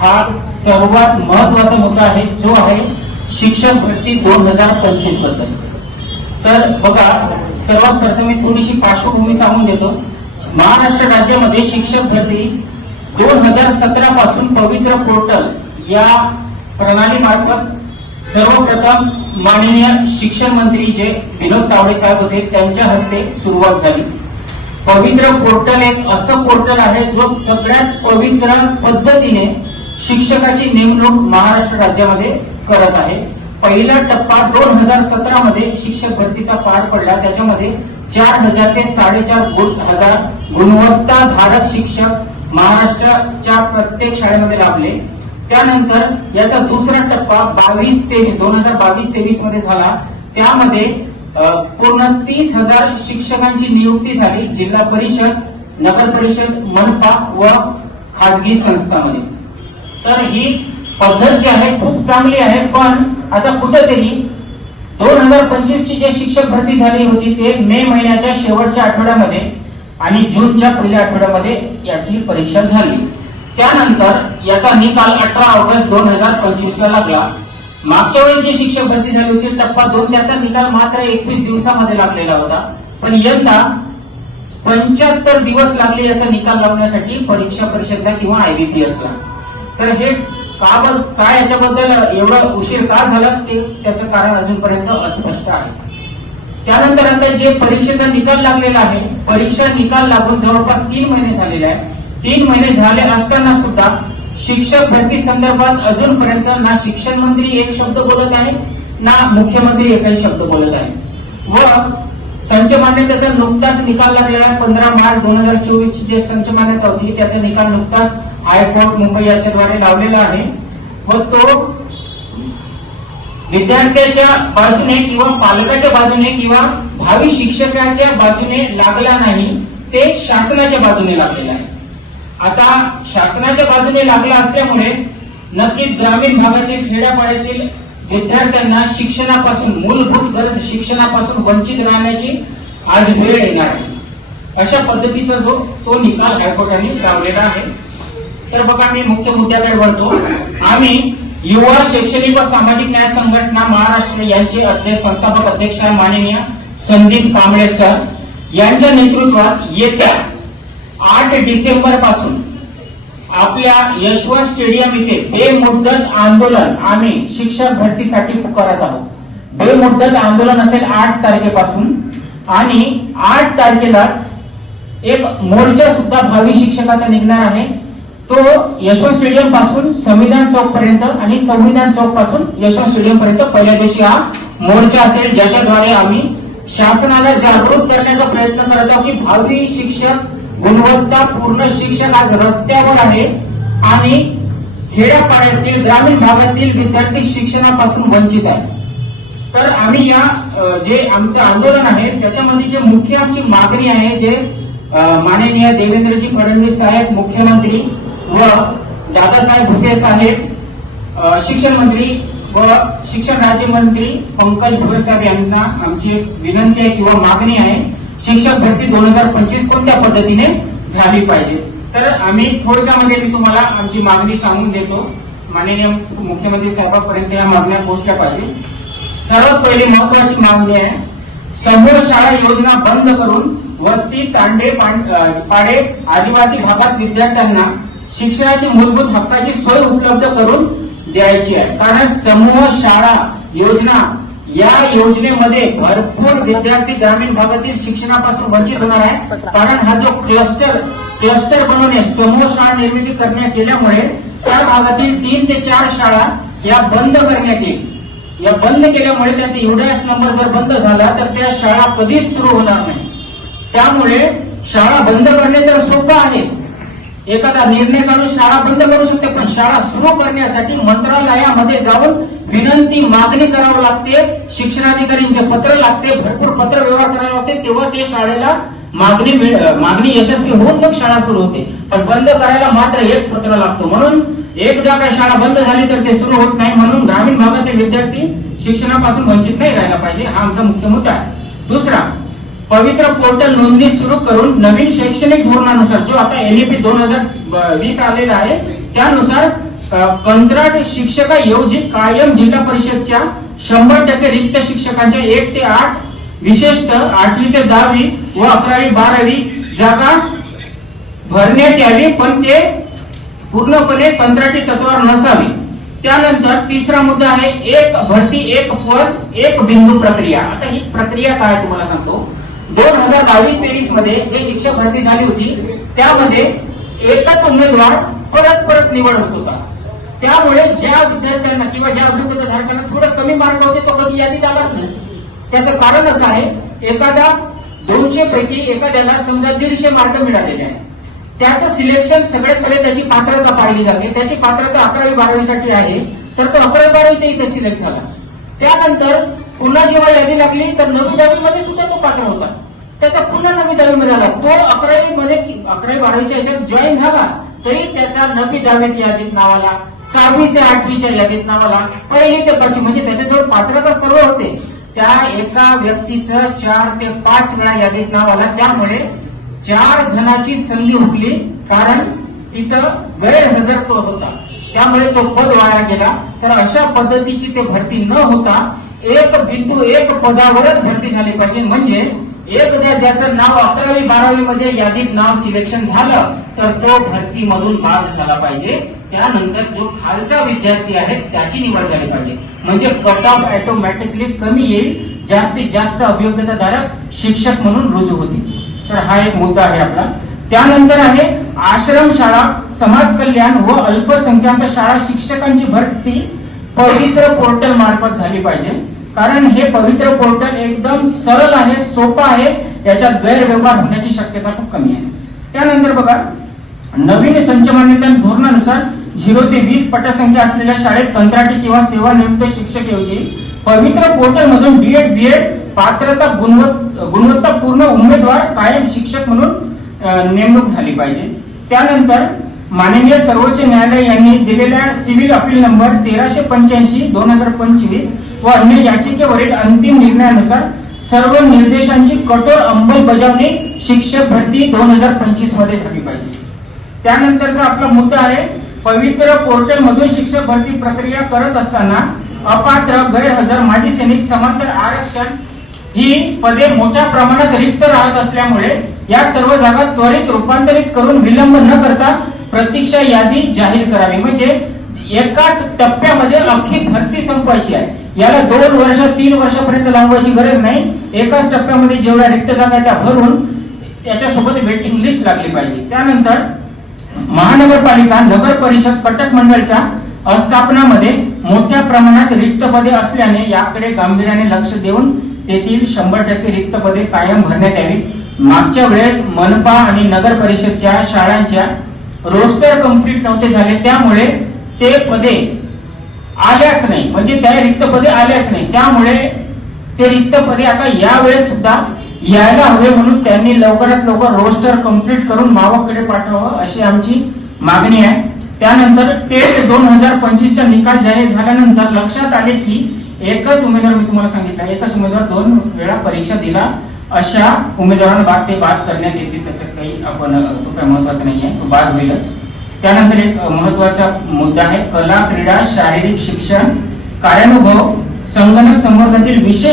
हा सर्वात महत्त्वाचा मुद्दा आहे जो आहे शिक्षक भरती दोन हजार पंचवीसबद्दल. तर बघा सर्वात प्रथम मी थोडीशी पार्श्वभूमी सांगून देतो. महाराष्ट्र राज्यामध्ये शिक्षक भरती दोन हजार सतरा पासून पवित्र पोर्टल या प्रणालीमार्फत सर्वप्रथम माननीय शिक्षण मंत्री जे विनोद तावडे साहेब होते त्यांच्या हस्ते सुरुवात झाली. पवित्र पोर्टल एक असं पोर्टल आहे जो सगळ्यात पवित्र पद्धतीने शिक्षकाची नेमणूक महाराष्ट्र राज्यामध्ये करत आहे. पहिला टप्पा दोन हजार सतरा मध्ये शिक्षक भरतीचा पार पडला. त्याच्यामध्ये चार हजार ते साडेचार गुण- हजार गुणवत्ताधारक शिक्षक महाराष्ट्राच्या प्रत्येक शाळेमध्ये लाभले. त्यानंतर याचा दुसरा टप्पा बावीस तेवीस दोन हजार बावीस तेवीसमध्ये झाला. त्यामध्ये पूर्ण तीस हजार शिक्षकांची नियुक्ती झाली. जिल्हा परिषद नगर परिषद मनपा व खाजगी संस्थांमध्ये. तर ही पद्धत जी आहे खूप चांगली आहे पण आता कुठेतरी दोन हजार पंचवीस ची जे शिक्षक भरती झाली होती ते मे महिन्याच्या शेवटच्या आठवड्यामध्ये आणि जूनच्या पहिल्या आठवड्यामध्ये याची परीक्षा झाली. त्यानंतर याचा निकाल अठरा ऑगस्ट दोन हजार पंचवीस ला लागला. मागच्या वेळी जी शिक्षक भरती झाली होती टप्पा दोन त्याचा निकाल मात्र एकवीस दिवसामध्ये लागलेला होता. पण यंदा पंच्याहत्तर दिवस लागले याचा निकाल लावण्यासाठी परीक्षा परिषदला किंवा आयबीपीएसला तर हे का बद- काय याच्याबद्दल एवढं उशीर का झाला ते त्याचं कारण अजूनपर्यंत अस्पष्ट आहे. त्यानंतर आता जे परीक्षेचा निकाल लागलेला आहे परीक्षा निकाल लागून जवळपास तीन महिने झालेले आहे तीन महिने झाले असताना सुद्धा शिक्षक भरती संदर्भात अजूनपर्यंत ना शिक्षण मंत्री एक शब्द बोलत आहे ना मुख्यमंत्री एकही शब्द बोलत आहे. व संच मान्यतेचा नुकताच निकाल लागलेला आहे. पंधरा मार्च दोन हजार चोवीस जे संच मान्यता होती त्याचा निकाल नुकताच हायकोर्ट मुंबई याच्याद्वारे लावलेला आहे. व तो विद्यार्थ्याच्या बाजूने किंवा पालकाच्या बाजूने किंवा भावी शिक्षकाच्या बाजूने लागला नाही ते शासनाच्या बाजूने लागलेला आहे. आता शासनाच्या बाजूने लागला असल्यामुळे नक्कीच ग्रामीण भागातील खेड्यापाड्यातील विद्यार्थ्यांना शिक्षणापासून मूलभूत गरज शिक्षणापासून वंचित राहण्याची आज वेळ येणार आहे. अशा पद्धतीचा जो तो निकाल हायकोर्टाने लावलेला आहे. तर बघा मी मुख्य मुद्द्याकडे वळतो. आम्ही युवा शैक्षणिक व सामाजिक न्याय संघटना महाराष्ट्र यांचे अध्यक्ष संस्थापक अध्यक्ष आहे माननीय संदीप कांबळे सर. यांच्या नेतृत्वात येत्या आठ डिसेंबरपासून आपल्या यशवंत स्टेडियम इथे बेमुद्दत आंदोलन आम्ही शिक्षक भरतीसाठी करत आहोत. बेमुद्दत आंदोलन असेल आठ तारखेपासून आणि आठ तारखेलाच एक मोर्चा सुद्धा भावी शिक्षकाचा निघणार आहे. तो यशवंत स्टेडियमपासून संविधान चौक पर्यंत आणि संविधान चौकपासून यशवंत स्टेडियम पर्यंत पहिल्या दिवशी हा मोर्चा असेल ज्याच्याद्वारे आम्ही शासनाला जागरूक करण्याचा प्रयत्न करत आहोत की भावी शिक्षक गुणवत्तापूर्ण शिक्षण आज रस्त्यावर आहे आणि खेड्यापाड्यातील ग्रामीण भागातील विद्यार्थी शिक्षणापासून वंचित आहे तर आम्ही या जे आमचं आंदोलन आहे त्याच्यामध्ये जे मुख्य आमची मागणी आहे जे माननीय देवेंद्रजी फडणवीस साहेब मुख्यमंत्री व दादासाहेब भुसे साहेब शिक्षण मंत्री व शिक्षण राज्यमंत्री पंकज भुरे साहेब यांना आमची एक विनंती आहे किंवा मागणी आहे. शिक्षक भरती दोन हजार पंचवीस कोणत्या पद्धतीने झाली पाहिजे? तर आम्ही थोडक्यामध्ये मी तुम्हाला आमची मागणी सांगून देतो. माननीय मुख्यमंत्री साहेबांपर्यंत या मागण्या पोहोचल्या पाहिजे. सर्वात पहिली महत्वाची मागणी आहे समूह शाळा योजना बंद करून वस्ती तांडे पाडे आदिवासी भागात विद्यार्थ्यांना शिक्षणाची मूलभूत हक्काची सोय उपलब्ध करून द्यायची आहे. कारण समूह शाळा योजना या योजनेमध्ये भरपूर विद्यार्थी ग्रामीण भागातील शिक्षणापासून वंचित होणार आहे कारण हा जो क्लस्टर क्लस्टर बनवणे समूह शाळा निर्मिती करण्यात केल्यामुळे त्या भागातील तीन ते चार शाळा या बंद करण्यात येईल. या बंद केल्यामुळे त्यांचा युडीएस नंबर जर बंद झाला तर त्या शाळा कधीच सुरू होणार नाही. त्यामुळे शाळा बंद करणे तर सोपं आहे. एखादा निर्णय काढून शाळा बंद करू शकते पण शाळा सुरू करण्यासाठी मंत्रालयामध्ये जाऊन विनंती मागणी करावं लागते शिक्षणाधिकाऱ्यांचे पत्र लागते भरपूर पत्र व्यवहार करावे लागते तेव्हा ते शाळेला मागणी मागणी यशस्वी होऊन मग शाळा सुरू होते. पण बंद करायला मात्र एक पत्र लागतो. म्हणून एकदा काय शाळा बंद झाली तर ते सुरू होत नाही. म्हणून ग्रामीण भागातील विद्यार्थी शिक्षणापासून वंचित नाही राहायला पाहिजे हा आमचा मुख्य मुद्दा आहे. दुसरा पवित्र पोर्टल नोंदणी सुरू करून नवीन शैक्षणिक धोरणानुसार जो आता एनईपी दोन हजार वीस आलेला आहे त्यानुसार अ, कंत्राट शिक्षकाऐवजी कायम जिल्हा परिषदच्या शंभर टक्के रिक्त शिक्षकांच्या एक ते आठ विशेषतः आठवी ते दहावी व अकरावी बारावी जागा भरण्यात यावी पण ते पूर्णपणे कंत्राटी तत्वावर नसावी. त्यानंतर तिसरा मुद्दा आहे एक भरती एक पद एक बिंदू प्रक्रिया. आता ही प्रक्रिया काय तुम्हाला सांगतो. दोन हजार बावीस तेवीसमध्ये जे शिक्षक भरती झाली होती त्यामध्ये एकच उमेदवार परत परत निवड होत होता. त्यामुळे ज्या विद्यार्थ्यांना किंवा ज्या धारकांना थोडं कमी मार्क होते तो कधी यादीत आलाच नाही. त्याचं कारण असं आहे एखादा दोनशे पैकी एखाद्याला समजा दीडशे मार्क मिळालेले आहे त्याचं सिलेक्शन सगळ्यात त्याची पात्रता पाहिली जाते. त्याची पात्रता अकरावी बारावीसाठी आहे तर तो अकरावी बारावीच्या इथे सिलेक्ट झाला. त्यानंतर पुन्हा जेव्हा यादी लागली तर नवी दहावीमध्ये सुद्धा तो पात्र होता. त्याचा पुन्हा नवी दहावीमध्ये आला. तो अकरावी मध्ये अकरावी बारावीच्या याच्यात जॉईन झाला. तरी त्याचा नवी दहावीत यादीत नावाला सहावी ते आठवीच्या यादीत नावाला पहिली ते पाचवी म्हणजे त्याच्याजवळ पात्रता सर्व होते. त्या एका व्यक्तीचं चार ते पाच वेळा यादीत नाव आला त्यामुळे चार जणाची संधी हुकली कारण तिथं गैरहजर तो होता. त्यामुळे तो पद वाया गेला. तर अशा पद्धतीची ते भरती न होता एक बिंदू एक पदावरच भरती झाली पाहिजे. म्हणजे एकदा ज्याचं नाव अकरावी बारावी मध्ये यादीत नाव सिलेक्शन झालं तर तो भरतीमधून बाद झाला पाहिजे. त्यानंतर जो खालचा विद्यार्थी आहे त्याची निवड झाली पाहिजे. म्हणजे कट ऑफ ऑटोमॅटिकली कमी येईल जास्तीत जास्त अभियोग्यताधारक शिक्षक म्हणून रुजू होतील. तर हा एक मुद्दा आहे आपला. त्यानंतर आहे आश्रम शाळा समाज कल्याण व अल्पसंख्याक शाळा शिक्षकांची भरती पवित्र पोर्टल मार्फत झाली पाहिजे. कारण हे पवित्र पोर्टल एकदम सरळ आहे सोपं आहे. याच्यात गैरव्यवहार होण्याची शक्यता खूप कमी आहे. त्यानंतर बघा नवीन संचमान्यता धोरणानुसार झिरो ते वीस पटसंख्या असलेल्या शाळेत कंत्राटी किंवा सेवानिवृत्त शिक्षक ऐवजी पवित्र पोर्टल मधून बीएड बीएड पात्रता गुणवत्ता गुणवत्तापूर्ण उमेदवार कायम शिक्षक म्हणून नेमणूक झाली पाहिजे. त्यानंतर माननीय सर्वोच्च न्यायालय यांनी दिलेल्या सिव्हिल अपील नंबर तेराशे पंच्याऐंशी दोन हजार पंचवीस व अन्य याचिकेवरील अंतिम निर्णयानुसार सर्व निर्देशांची कठोर अंमलबजावणी शिक्षक भरती दोन हजार पंचवीसमध्ये झाली पाहिजे. त्यानंतरचा आपला मुद्दा आहे पवित्र पोर्टल मधून शिक्षक भरती प्रक्रिया करत असताना अपात्र गैरहजर माजी सैनिक समांतर आरक्षण ही पदे मोठ्या प्रमाणात रिक्त राहत असल्यामुळे या सर्व जागा त्वरित रूपांतरित करून विलंब न करता प्रतीक्षा यादी जाहीर करावी. म्हणजे एकाच टप्प्यामध्ये अख्खी भरती संपवायची आहे. याला दोन वर्ष तीन वर्षापर्यंत लांबवायची गरज नाही. एकाच टप्प्यामध्ये जेवढ्या रिक्त जागा त्या भरून त्याच्यासोबत वेटिंग लिस्ट लागली पाहिजे. त्यानंतर महानगरपालिका नगर परिषद कटक मंडळच्या अस्थापनामध्ये मोठ्या प्रमाणात रिक्त पदे असल्याने याकडे गांभीर्याने लक्ष देऊन तेथील शंभर टक्के रिक्त पदे कायम भरण्यात यावी. मागच्या वेळेस मनपा आणि नगर परिषदच्या शाळांच्या रोस्टर कंप्लीट नव्हते झाले त्यामुळे ते पदे आल्याच नाही. म्हणजे त्या रिक्त पदे आल्याच नाही. त्यामुळे ते रिक्त पदे आता यावेळेस सुद्धा यायला हवे म्हणून त्यांनी लवकरात लवकर रोस्टर कंप्लीट करून मावककडे पाठवावं अशी आमची मागणी आहे. त्यानंतर टेट दोन हजार पंचवीसचा निकाल जाहीर झाल्यानंतर लक्षात आले की एकच उमेदवार मी तुम्हाला सांगितलं एकच उमेदवार दोन वेळा परीक्षा दिला. अशा उमेदवारांना बाद ते बाद करण्यात येते त्याच्यात काही आपण तो काही महत्त्वाचा नाही आहे तो बाद होईलच. त्यानंतर एक महत्त्वाचा मुद्दा आहे कला क्रीडा शारीरिक शिक्षण कार्यानुभव संगणक संवर्गातील विशेष